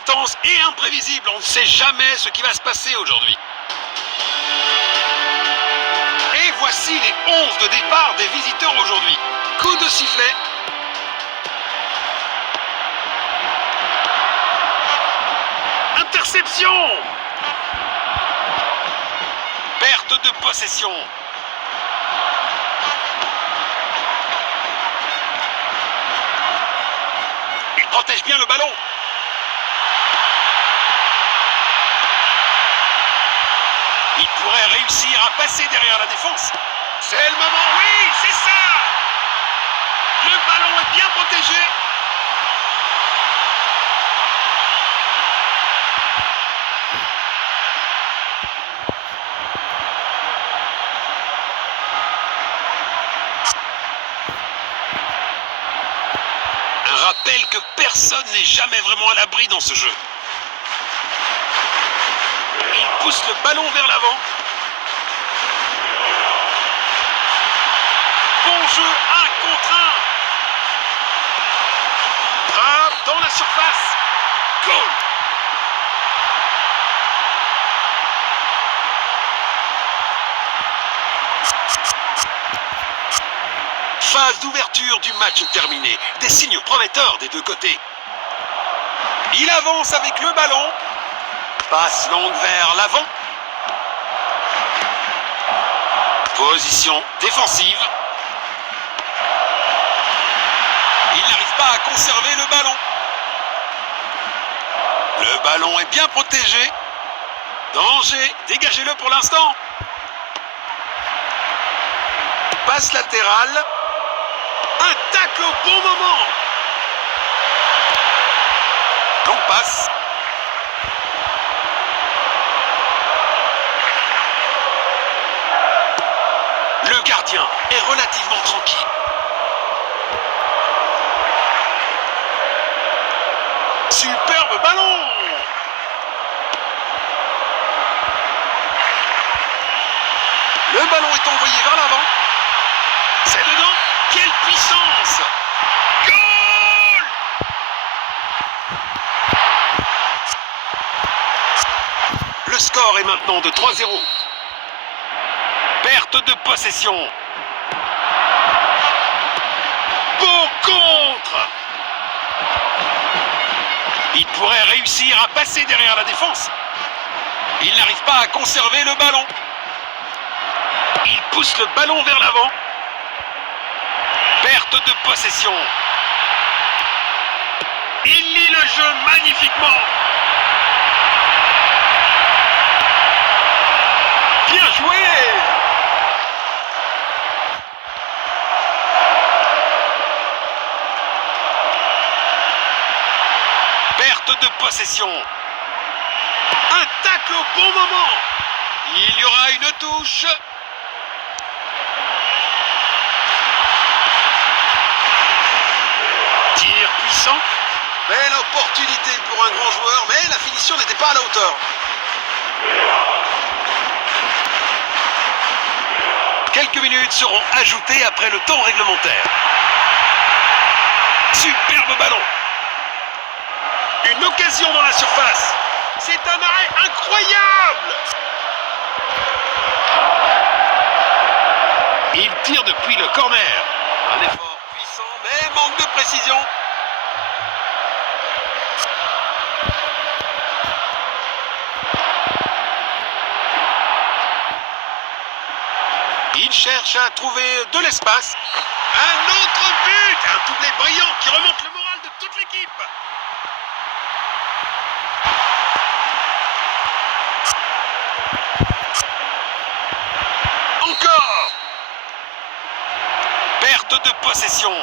intense et imprévisible. On ne sait jamais ce qui va se passer aujourd'hui. Et voici les 11 de départ des visiteurs aujourd'hui. Coup de sifflet. Interception. Perte de possession. Il protège bien le ballon. Il pourrait réussir à passer derrière la défense. C'est le moment, oui, c'est ça. Le ballon est bien protégé. Un rappel que personne n'est jamais vraiment à l'abri dans ce jeu. Il pousse le ballon vers l'avant. Bon jeu, 1 contre 1. Frappe dans la surface. Goal. Phase d'ouverture du match terminée. Des signes prometteurs des deux côtés. Il avance avec le ballon. Passe longue vers l'avant. Position défensive. Il n'arrive pas à conserver le ballon. Le ballon est bien protégé. Danger, dégagez-le pour l'instant. Passe latérale. Un tacle au bon moment. Longue passe. Le gardien est relativement tranquille. Superbe ballon. Le ballon est envoyé vers l'avant. C'est dedans. Quelle puissance. Goal. Le score est maintenant de 3-0. Perte de possession. Beau contre. Il pourrait réussir à passer derrière la défense. Il n'arrive pas à conserver le ballon. Il pousse le ballon vers l'avant. Perte de possession. Il lit le jeu magnifiquement. Bien joué. Perte de possession. Un tacle au bon moment. Il y aura une touche. Tir puissant. Belle opportunité pour un grand joueur, mais la finition n'était pas à la hauteur. Quelques minutes seront ajoutées après le temps réglementaire. Superbe ballon. Une occasion dans la surface. C'est un arrêt incroyable. Il tire depuis le corner. Un effort puissant, mais manque de précision. Il cherche à trouver de l'espace. Un autre but. Un doublé brillant qui remonte le moral de toute l'équipe. Encore. Perte de possession.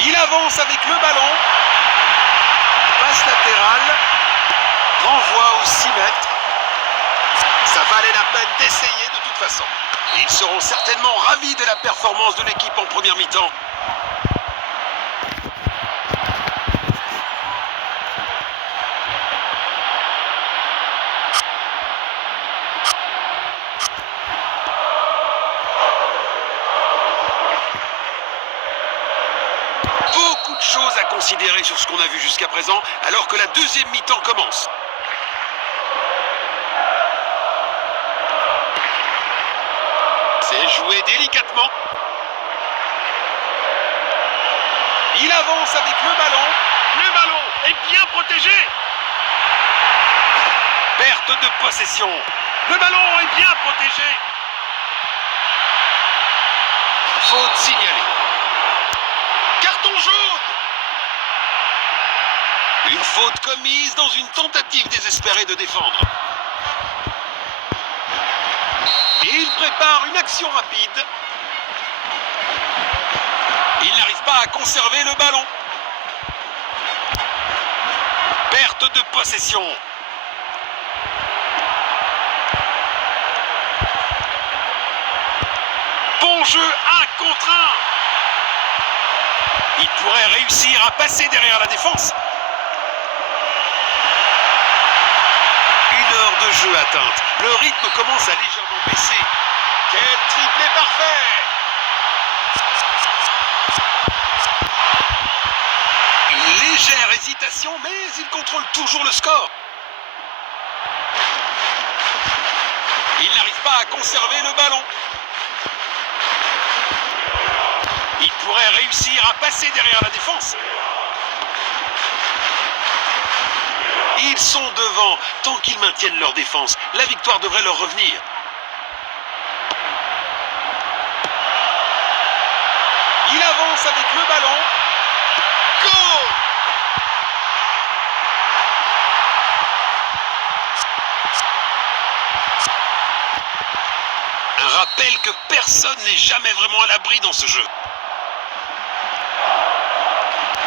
Il avance avec le ballon. Passe latérale. Renvoi aux 6 mètres. Ça valait la peine d'essayer de toute façon. Ils seront certainement ravis de la performance de l'équipe en première mi-temps. Beaucoup de choses à considérer sur ce qu'on a vu jusqu'à présent, alors que la deuxième mi-temps commence. C'est joué délicatement. Il avance avec le ballon. Le ballon est bien protégé. Perte de possession. Le ballon est bien protégé. Faute signalée. Carton jaune. Une faute commise dans une tentative désespérée de défendre. Et il prépare une action rapide. Il n'arrive pas à conserver le ballon. Perte de possession. Bon jeu 1 contre 1. Il pourrait réussir à passer derrière la défense. Une heure de jeu atteinte. Le rythme commence à légèrement baisser. Quel triplé parfait! Une légère hésitation, mais il contrôle toujours le score. Il n'arrive pas à conserver le ballon. Il pourrait réussir à passer derrière la défense. Ils sont devant. Tant qu'ils maintiennent leur défense, la victoire devrait leur revenir. Il avance avec le ballon. Goal! Un rappel que personne n'est jamais vraiment à l'abri dans ce jeu.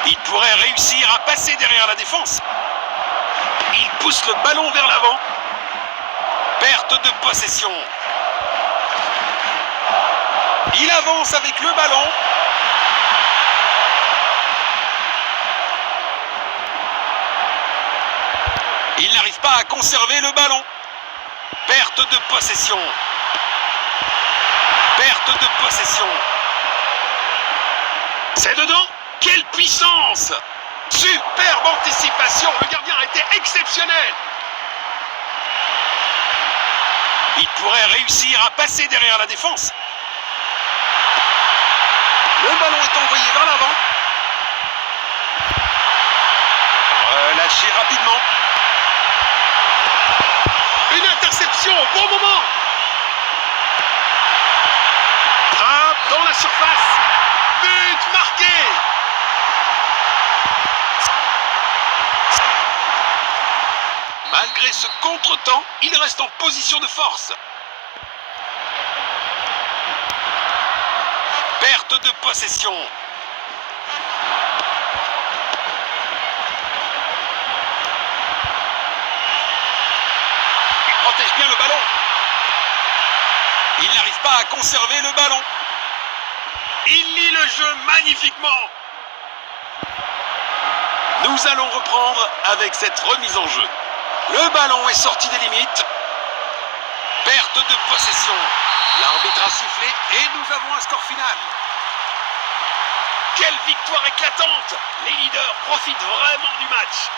Il pourrait réussir à passer derrière la défense. Il pousse le ballon vers l'avant. Perte de possession. Il avance avec le ballon. Il n'arrive pas à conserver le ballon. Perte de possession. Perte de possession. C'est dedans. Quelle puissance! Superbe anticipation. Le gardien a été exceptionnel. Il pourrait réussir à passer derrière la défense. Le ballon est envoyé vers l'avant. Relâché rapidement. Une interception au bon moment. Frappe dans la surface. But marqué. Malgré ce contretemps, il reste en position de force. Perte de possession. Il protège bien le ballon. Il n'arrive pas à conserver le ballon. Il lit le jeu magnifiquement. Nous allons reprendre avec cette remise en jeu. Le ballon est sorti des limites. Perte de possession. L'arbitre a sifflé et nous avons un score final. Quelle victoire éclatante! Les leaders profitent vraiment du match.